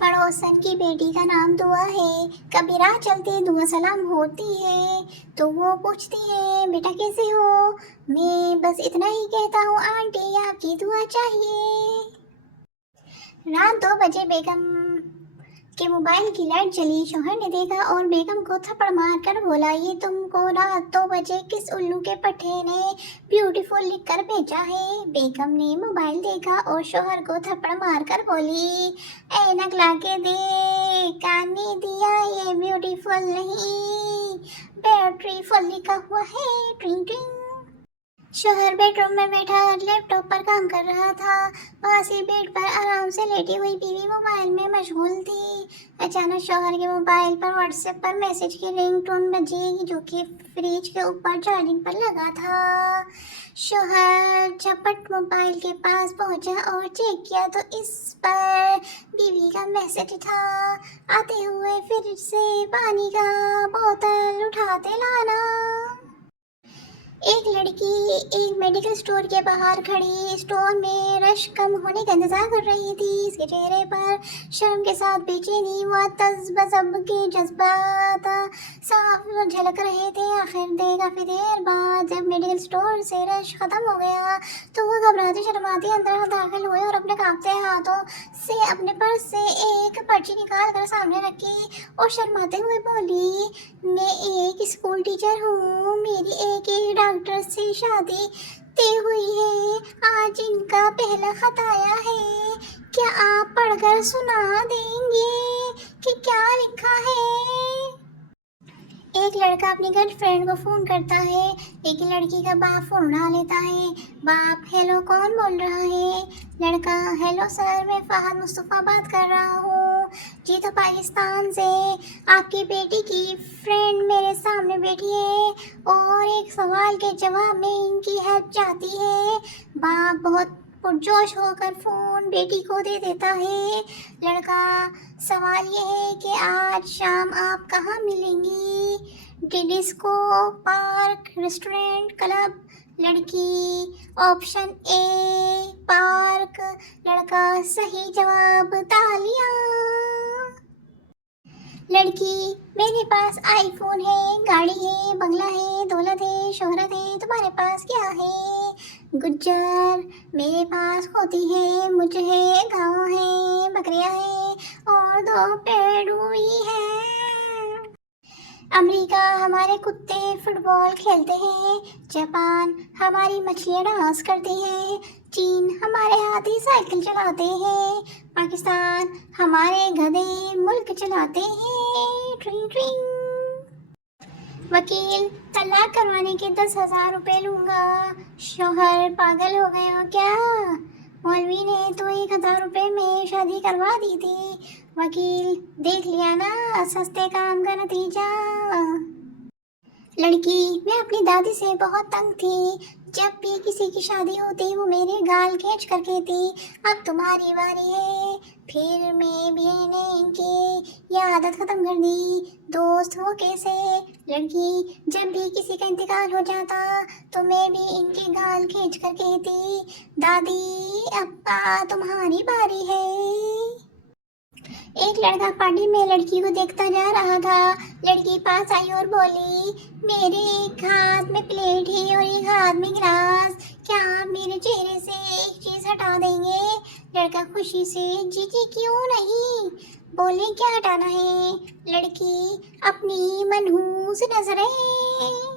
पड़ोसन की बेटी का नाम दुआ है, कभी राह चलते दुआ सलाम होती है, तो वो पूछती है बेटा कैसे हो, मैं बस इतना ही कहता हूँ आंटी आपकी दुआ चाहिए। रात 2 बजे बेगम के मोबाइल की लाइट जली। शौहर ने देखा और बेगम को थप्पड़ मार कर बोला, ये तुमको रात 2 बजे किस उल्लू के पट्टे ने ब्यूटीफुल लिख कर भेजा है। बेगम ने मोबाइल देखा और शौहर को थप्पड़ मार कर बोली, ऐनक ला के दे, काने दिया ये ब्यूटीफुल नहीं, बैटरी फुल लिखा हुआ है, ट्रिंग ट्रिंग। शौहर बेडरूम में बैठा लैपटॉप पर काम कर रहा था। पास ही बेड पर आराम से लेटी हुई बीवी मोबाइल में मशगूल थी। अचानक शौहर के मोबाइल पर व्हाट्सएप पर मैसेज की रिंगटोन बजी, जो कि फ्रिज के ऊपर चार्जिंग पर लगा था। शौहर झपट मोबाइल के पास पहुंचा और चेक किया तो इस पर बीवी का मैसेज था, आते हुए फ्रिज से पानी का बोतल उठाते लाना। एक लड़की एक मेडिकल स्टोर के बाहर खड़ी स्टोर में रश कम होने का इंतजार कर रही थी। इसके चेहरे पर शर्म के साथ बेचैनी व तज़्बज़ब के जज्बात साफ झलक रहे थे। काफी देर बाद जब मेडिकल स्टोर से रश खत्म हो गया तो वो घबराती शर्माती अंदर दाखिल हुए और अपने कांपते हाथों से अपने पर्स से एक पर्ची निकाल कर सामने रखी और शर्माते हुए बोली, मैं एक स्कूल टीचर हूँ, मेरी एक डॉक्टर से शादी तय हुई है, आज इनका पहला खत आया है, क्या आप पढ़कर सुना देंगे कि क्या लिखा है। एक लड़का अपनी गर्लफ्रेंड को फोन करता है, लेकिन लड़की का बाप फोन उठा लेता है। बाप, हेलो कौन बोल रहा है। लड़का, हेलो सर, मैं फहद मुस्तफ़ा बात कर रहा हूँ। जी तो पाकिस्तान से, आपकी बेटी की फ्रेंड मेरे सामने बैठी है और एक सवाल के जवाब में इनकी हेल्प चाहती है। बाप बहुत पुरजोश होकर फोन बेटी को दे देता है। लड़का, सवाल ये है कि आज शाम आप कहाँ मिलेंगी, डिस्को, पार्क, रेस्टोरेंट, क्लब। लड़की, ऑप्शन ए पार्क। लड़का, सही जवाब, तालियां। लड़की, मेरे पास आईफोन है, गाड़ी है, बंगला है, दौलत है, शोहरत है, तुम्हारे पास क्या है। गुज्जर, मेरे पास खोती है, मुझ है, गाँव है, बकरियां है और 2 पेड़ हुई है। अमेरिका, हमारे कुत्ते फुटबॉल खेलते हैं। जापान, हमारी मछलियाँ डांस करती हैं। चीन, हमारे हाथी साइकिल चलाते हैं। पाकिस्तान, हमारे गधे मुल्क चलाते हैं। ट्रिंग ट्रिंग। वकील, तलाक करवाने के 10,000 रुपये लूँगा। शौहर, पागल हो गए हो क्या, मौलवी ने तो 1,000 रुपये में शादी करवा दी थी। वकील, देख लिया ना सस्ते काम का नतीजा। लड़की, मैं अपनी दादी से बहुत तंग थी, जब भी किसी की शादी होती वो मेरे गाल खींच कर कहती, अब तुम्हारी बारी है। फिर मैं भी ने इनकी ये आदत खत्म कर दी। दोस्त हो कैसे। लड़की, जब भी किसी का इंतकाल हो जाता तो मैं भी इनके गाल खींच कर कहती, दादी अब तुम्हारी बारी है। एक लड़का पार्टी में लड़की को देखता जा रहा था। लड़की पास आई और बोली, मेरे एक हाथ में प्लेट है और एक हाथ में गिलास, क्या आप मेरे चेहरे से एक चीज हटा देंगे। लड़का खुशी से, जी जी क्यों नहीं, बोले क्या हटाना है। लड़की, अपनी मनहूस नजरें।